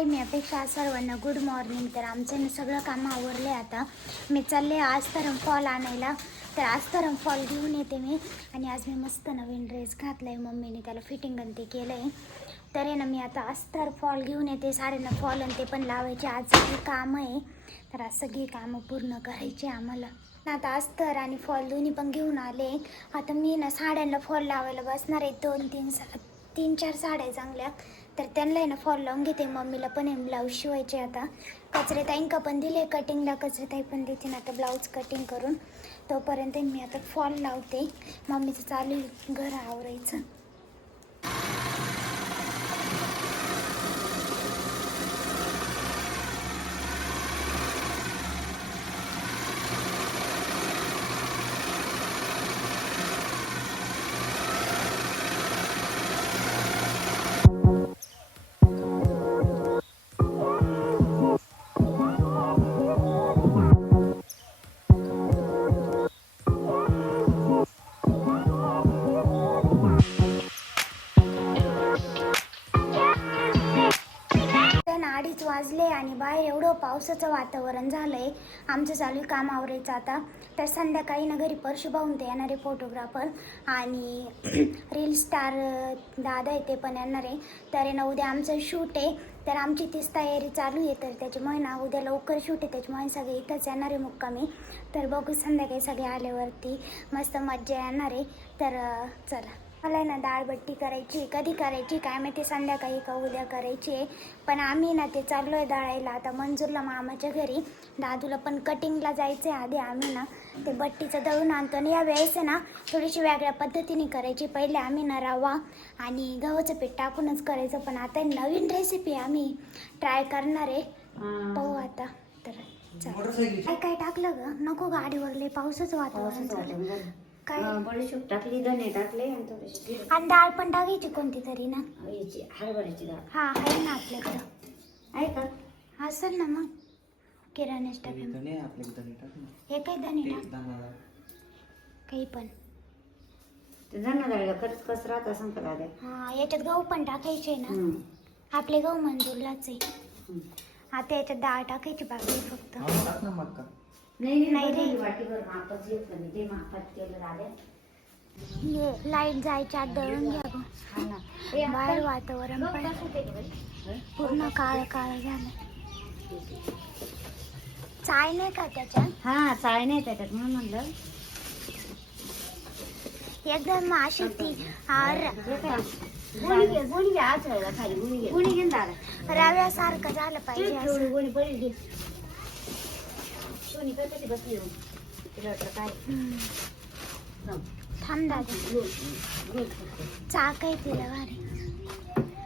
हाय, मी अपेक्षा सर्वांना good morning. तर आमचं सगळं काम आवरले. आता मी चालले आज फॉल आणायला. तर आज फॉल घेऊन येते मी. आणि आज मी मस्त नवीन ड्रेस घातला आहे, मम्मीने त्याला फिटिंग आणि ते केलं आहे. तर आहे ना, मी आता आज फॉल घेऊन येते. साड्यांना फॉल आणि ते पण लावायचे. आज सगळी कामं आहे, तर आज सगळी कामं पूर्ण करायची आम्हाला. आता अस्तर आणि फॉल दोन्ही पण घेऊन आले. आता मी ना साड्यांना फॉल लावायला बसणार आहे. 3-4 साड्या चांगल्या, तर त्यांना आहे ना फॉल लावून घेते. मम्मीला पण आहे ब्लाऊज शिवायचे. आता कचरेताईंका पण दिले कटिंगला, कचरेताई पण देते ना आता ब्लाऊज कटिंग करून. तोपर्यंत मी आता फॉल लावते. मम्मीचं चालू आहे घर आवरायचं. वाजले आणि बाहेर एवढं पावसाचं वातावरण झालंय. आमचं चालू आहे काम आवरायचं आता. तर संध्याकाळी ना घरी परशुभाऊन ते येणारे फोटोग्राफर आणि रील स्टार दादा आहे ते पण येणार आहे. तर आहे ना उद्या आमचं शूट आहे. तर आमची तीच तयारी चालू आहे. तर त्याच्यामुळे ना उद्या लवकर शूट आहे, त्याच्यामुळे सगळे इथंच येणार आहे मुक्कामी. तर बघू संध्याकाळी सगळे आल्यावरती मस्त मज्जा येणार आहे. तर चला, मला ना डाळबट्टी करायची. कधी करायची काय माहिती, संध्याकाळी का उद्या करायची आहे. पण आम्ही ना ते चाललो आहे दळायला आता मंजूरला मामाच्या घरी. दादूला पण कटिंगला जायचं आहे. आधी आम्ही ना ते बट्टीचं दळून आणतो. आणि या वेळेस ना थोडीशी वेगळ्या पद्धतीने करायची. पहिले आम्ही ना रवा आणि गव्हाचं पीठ टाकूनच करायचं. पण आता नवीन रेसिपी आम्ही ट्राय करणार आहे, पाहू आता. तर काय काय टाकलं ग? नको गाडीवर लय पावसाचं वातावरण झालं. काय बडीशोप टाकली, धने टाकले आणि थोडीशी आणि डाळ पण टाकायची कोणती तरी ना, याची हरभऱ्याची डाळ. हा आहे ना आपल्याकडं, आहे का? असेल ना मग किराण्याच टाक. हे काय धने टाक, काही पण ते धना डाळीला कस राहत सांगता दादा. हा, याच्यात गहू पण टाकायचे ना. आपले गहू मंजूरलाच आहे. आता याच्यात डाळ टाकायची बाकी फक्त. नाही रे, वाटीवर मापच घेतलं मी, ते मापात केलं दादा. लाईट जायच्या आत दळून घ्या गं. बाहेर वातावरण पण पूर्ण काळ काळ झालं. चाय नाही का त्याच्यात? हा, चाय नाही त्याच्यात म्हणून म्हणलं. एकदम अशी ती गुणी घे आज खाली, गुणी घे दादा. रव्यासारखं झालं पाहिजे असं. गुणी पडेल घे. सोनी कधी बसली तिला वाटलं काय थांब दादा, चाक आहे तिला भारी.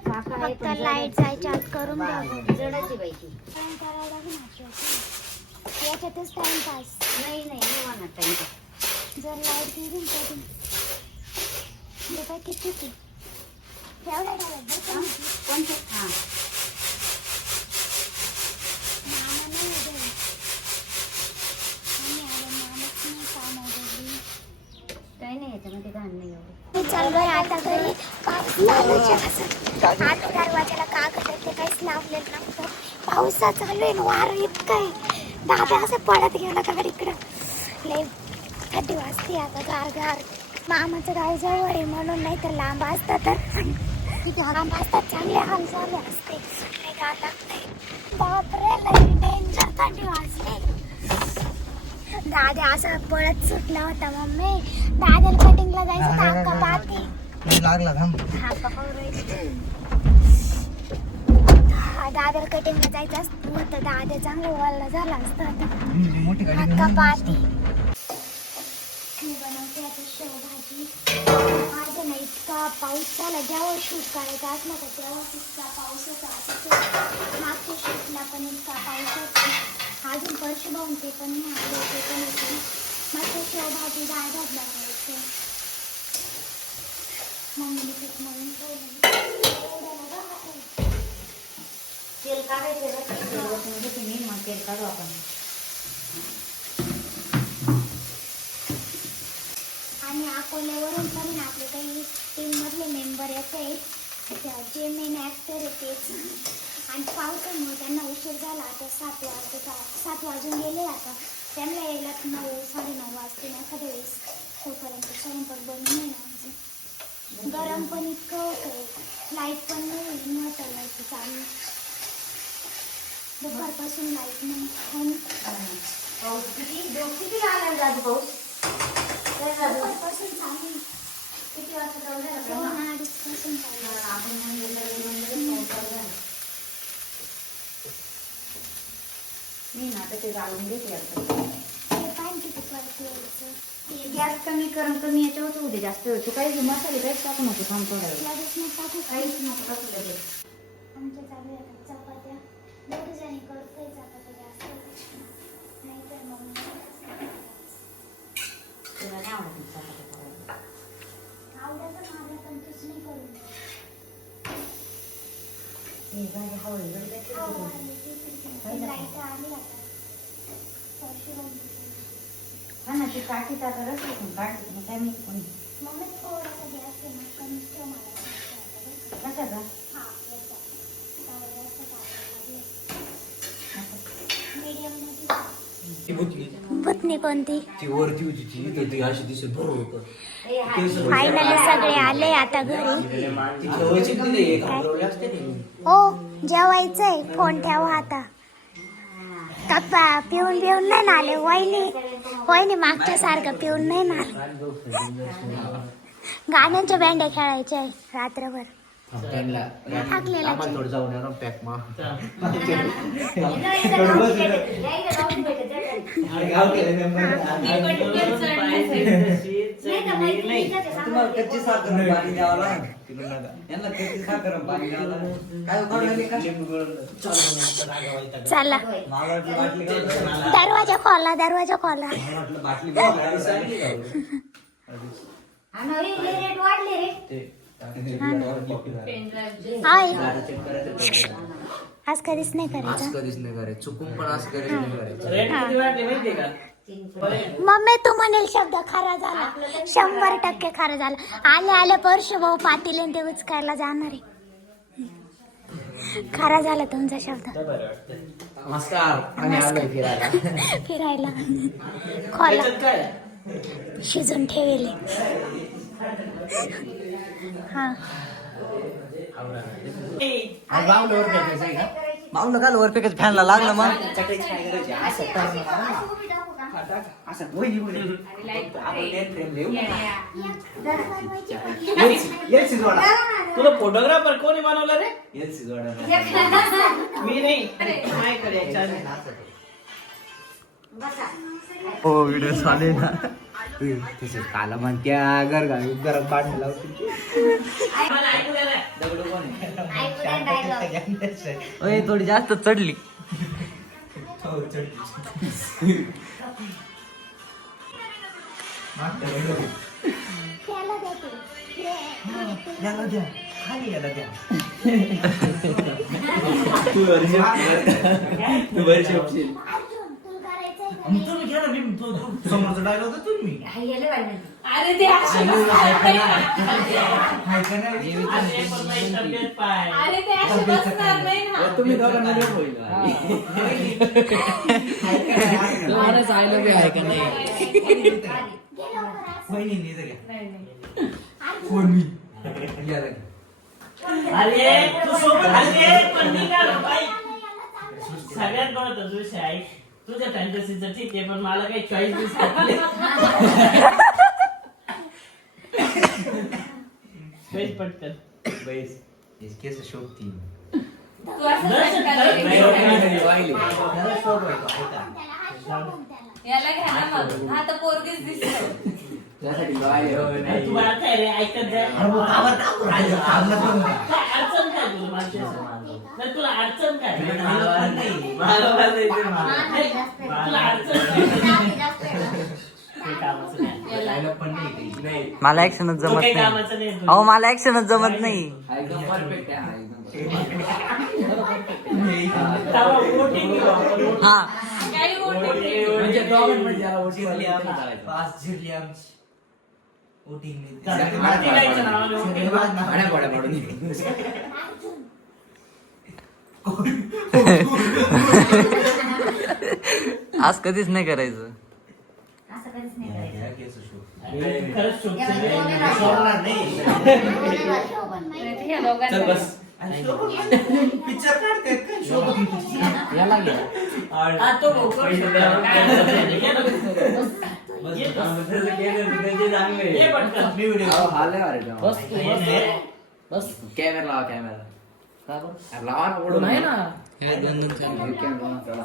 फक्त लाईट जायच्या आत करून द्या. जडाची बाईची याच्यातच टाइमपास. नाही निवाना टाइम. जर लाईट गेली तरी काय किती एवढ्या कोणते? हां, काही नाही याच्यामध्ये घाण नाही एवढं. चाललोय आता घरी. पाऊस आता दरवाजाला कागद ते काहीच लावलेलं नव्हतं. पावसा चालू आहे, वारं इतकं आहे. दादा असं पडत गेला गाडीकडं. लय थंडी वाजते आता, गार गार. मामाचं गाव जवळ आहे म्हणून, नाही तर लांब असतं तर किती लांब असतात, चांगले हाल झाले असते. नाही गार लागतंय. बापरे, लय डेंजर थंडी वाजली. दादा असं पळत सुटला होता. मम्मी दादाला कटिंगला जायचं तर अक्का पाहती लागला दादाला कटिंगला जायचं होतं. दादा चांगलं वळला झाला असतं आता. अक्का पाहती. मी बनवते आता शेवभाजी. माझं ना इतका पाऊस झाला. जेव्हा शूट करायचा असला तर तेव्हा इतका पाऊस होता. मागच्या शूटला पण इतका पाऊस होता. अजून परशुभाऊन ते पण नाही आले, ते पण होते. मस्त शेवभाजी डाळ भात बनवायचं. मम्मीने पीठ मळून तेल काढायचं मी, मग तेल काढू आपण. आणि अकोल्यावरून पण आपले काही टीममधले मेंबर येत आहेत. जे मेन ॲक्टर आहे तेच. आणि पावसामुळे त्यांना उशीर झाला. आता 7 वाजून गेले. आता त्यांना यायला 9 9:30 वाजते एखाद्या वेळेस. तोपर्यंत स्वयंपाक बनवून नाही ना. गरम पण इतकं होतंय, लाईट पण नाही, इन्व्हर्टर लाईट चालू. दुपारपासून लाईट नाही. पाऊस किती आला जातो पाऊस दुपारपासून चालू. किती वाजता चालू झाला? 2-2:30 चालू. आपण पाऊस चालू झाला. मी ना आता ते जाळून घेते आता. ते पाणी किती पडते यायचं. ते गॅस कमी याच्यावर होते जास्त. तू काही मसाले काहीच टाकू नको. थांब थोडा वेळ. लगेच नाही टाकू. काहीच नको टाकू लगेच. आमच्या चालू आहे चपात्या. 2 जणी करतोय चपात्या जास्त. नाहीतर मग तुला नाही आवडत चपात्या करायला. आवडतं मला, पण तूच नाही करून. हे भाजी हवं लाईट आली आता. हा ना, ती काठी टाका रस काढली काय मी कोणी मग थोडासा गॅस आहे ना कमी मला. कशाचा? हा याचा तवा जास्त टाकायला मीडियम. भुतनी कोणती? ती वरती होती ती, ती अशी दिसत बरोबर होतं. फायनली सगळे आले आता घरी. ती ठेवायची दिली एक हरवली असते ना. हो जेवायचंय. फोन ठेवा आता. पप्पा पिऊन नाही ना आले. वहिनी मागच्या सारखं पिऊन नाही ना. गाण्यांच्या बँड्या खेळायच्या आहे रात्रभर. थकलेला थोडं जाऊन येणार पॅक मा. तुम्हाला कच्ची साखर पाणी द्यावं लागेल. यांना कच्ची साखर पाणी द्यावं लागेल. काय उघडलं का? चला मला वाटलं बाटली का? दरवाजा खोला. मला वाटलं बाटली भरली सांगितली का? रेट वाढले रे. ते हाय चेक करायचं. आज कधीच नाही आज करायचं. कधीच नाही करायचं. चुकून पण आज कधीच नाही करायचं. मम्मी तू म्हणेल शब्द खरा झाला. 100% खरा झाला. आले परशु भाऊ पाटील आणि ते उचकायला जाणार आहे. खरा झाला तुमचा शब्द. नमस्कार. आणि आलोय फिरायला. फिरायला खोला शिजून ठेवले. हा मागलं काल वर पेकच फॅनला लागलं मग. तुला फोटोग्राफर कोणी बनवलं रे? मी नाही. हो व्हिडिओ चालू ना. तसं काला म्हणत्या घर घरात पाणी लावते. ओय थोडी जास्त चढली. त्याला देते. याला द्या खाली याला द्या. तू वर्ष अर्जुन तू करायचंय का? तुम्ही घ्या ना. मी समोरचा डायलॉग होता तुम्ही. अरे ते असे बसणार नाही ना. तुम्ही दोघांमध्ये होईल. वहिनी इथं घ्या. अर्जुन मी याला घ्या. अरे तू सोबत आले पण मी काय बाई सगळ्यात महत्त्वाचा विषय आहे. तुझ्या फॅन्टसीचं ठीक आहे पण मला काही चॉईस दिसत नाही. बैस पटकन बैस. इसके से शोभती. दर्शन कर. याला शोभ आहे तो. ऐका. याला घ्या ना मग. हा तर पोरगीच दिसतो. त्यासाठी काय तू बाळा काय रे ऐकत जा. अरे मग कावर टाकू राहिलं. आपलं पण नाही. काय अडचण काय तुला माझ्याशी? नाही तुला अडचण काय? तुला अडचण काय? काही कामाचं नाही. डायलॉग पण नाही. मला ऍक्शनच तो जमत काही नाही. कामाचं नाही तुला. अहो मला ऍक्शनच जमत नाही. परफेक्ट आहे. तेव्हा voting घेऊ आपण, voting. हा काही वोटिंग म्हणजे दोघांमध्ये याला voting जिरली करायचं. आमची. पाच जिरली आमची. वोटिंग नाही. तिघांच्या नावाने voting. गाड्या घोड्या पाडून. अर्जुन आज कधीच नाही करायचं. असं कधीच नाही करायचं. खरंच शोभते या रे. दोघांना- सोडणार नाही. या दोघांना- चल बस. पिक्चर काढते काय शोभत याला घे. हा, तो भाऊ करू शकतो. काय नाही. ये ना. ये बस. ये पटकन. मी व्हिडिओ अहो, हा लय भारी drama. बस तू बस. बस कॅमेरा लावा कॅमेरा अरे लावा ना ओढून नाही ना. कॅमेरा चला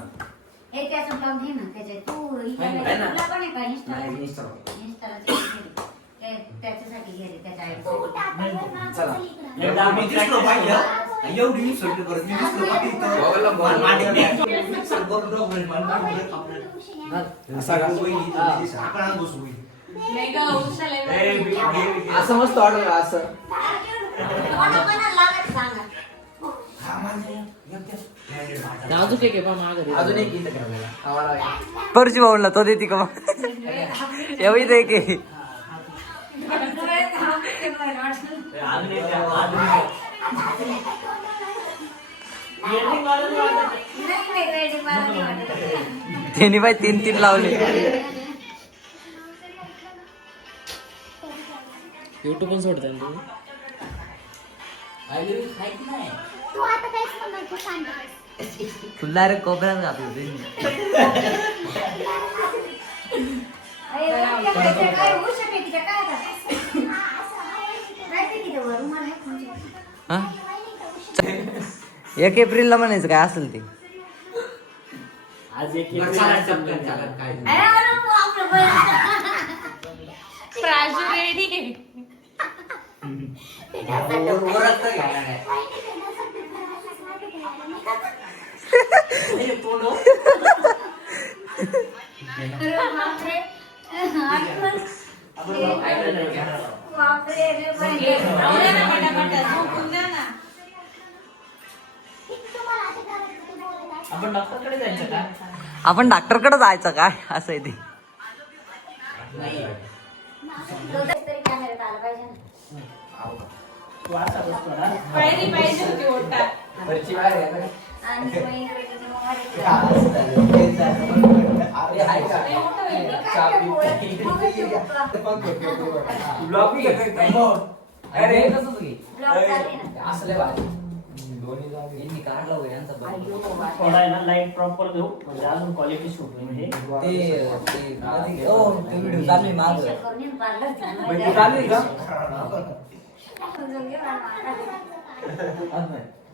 हे त्याचं ब्लॉग घे ना त्याच्यात. तू नाही ना. तुला पण आहे का Insta? नाही Instagram. Instaला ते घे. त्याच्यासाठी घे रे, त्याच्या आईसाठी. चला एकदा आम्ही दिसलो पाहिजे. एवढी मी सगळी परत मी दिसलो बाकी इथं. बघायला मला मागे बघ. नाही. मिक्सर करून डोकं मला असा का? आपण आज बसू. नाही का, उशाला आहे. असं मस्त ऑर्डर असं कोणाला लागत सांगा. अजून एक आहे बा मागं. अजून एक इथं करायला आम्हाला परची भाऊला तो देते का मग? एवढी दे की अजून एक द्या, अजून एक. येणे मला नाही वाटत. नाही, ready मला नाही वाटत. त्यांनी बाई 3-3 लावले. युट्यूब पण सोडताय ना तुम्ही? तू आता काहीच पण नाही, तू शांत बस. तुला रे कोपऱ्यात घातलं त्यांनी. अरे, त्याच्या काय होऊ शकेल तिच्या काय आता? राहते की तेवढं, रुमाल आहे तुमच्या? हा? 1 एप्रिलला म्हणायचं काय असेल ते. आज एक चला टपकन चला काय अरे, अरे, आपलं बरं. प्राजू रेडी. अरे, बापरे. बापरे, रे बाई. द्या ना पटापटा, झोपून द्या ना. आपण डॉक्टरकडे जायचं का? आपण डॉक्टरकडे जायचं काय असं आहे ते. तो तरी कॅमेऱ्यात आला पाहिजे ना. तू असा बसतो ना. पायरी पाहिजे होती ओटा. वरची बाहेर आहे ना. आणि तो इकडे तिकडे मोहारी. अरे हाय का? लय मोठं होईल. काय ते बोलत? ब्लॉग बी घेतोय. अरे तसंच घे. ब्लॉग चालले ना. असले भारी दोन्ही जाऊ यांनी काढलं होय यांचा बघ. थोडा आहे ना लाईट प्रॉपर देऊ म्हणजे अजून क्वालिटी शूट होईल हे. व्हिडिओ चालू आहे मागं. T-shirt करून येईन पार्लर. म्हणजे चालू आहे का? समजून घे मला.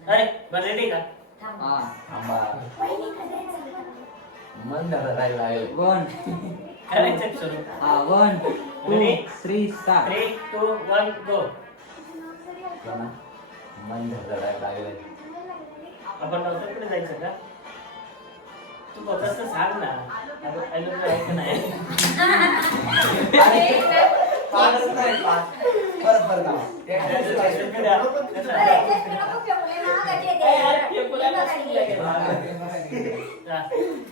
अरे बरं रेडी का? थांब. हा थांबा मन धरत राहिला आहे. 1 करायचं सुरू. 1 2 3 स्टार्ट. 3, 2, 1, गो. मन धरत राहिला आहे. आपण डॉक्टरकडे जायचं का? तू फक्त सांग ना. आता ऐक नाही. अरे, चष्मा नको फेकू, लय महागाचे ते. जा.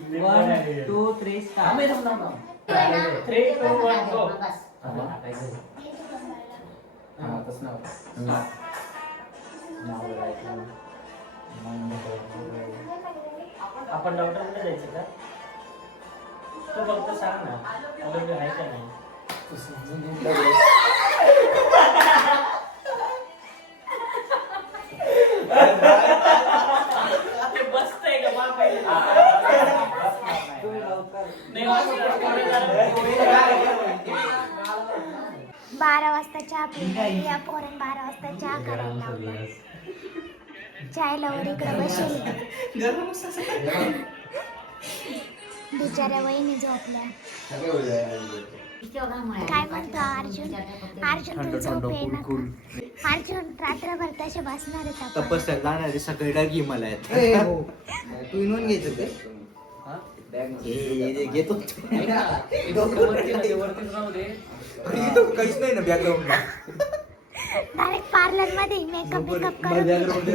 1 2 3 स्टार्ट. 3, 2, 1, गो. बस. हा तसं नव्हतं. आपण डॉक्टरकडे जायचं का? तू फक्त सांग ना. अलर्जी आहे का नाही? तू समजून घेतलं. ते बसतंय का बा पहिले? नाही वाटत. 12 वाजता चहा पिली या पोरण 12 वाजता चहा करायला लावला. चायला वर इकडे बसेल. बिचाऱ्या वहिनी झोपल्या. काय म्हणतो अर्जुन? अर्जुन तुला झोप येईना का? अर्जुन रात्रभर तसे बसणार आहेत आपण. तपस्या जाणारे सगळे डागी मला आहेत. तू इनवून घ्यायचं ते घेतो. काहीच नाही ना बॅकग्राऊंडला. डायरेक्ट पार्लर मध्ये मेकअप बिकअप करून बॅकग्राऊंड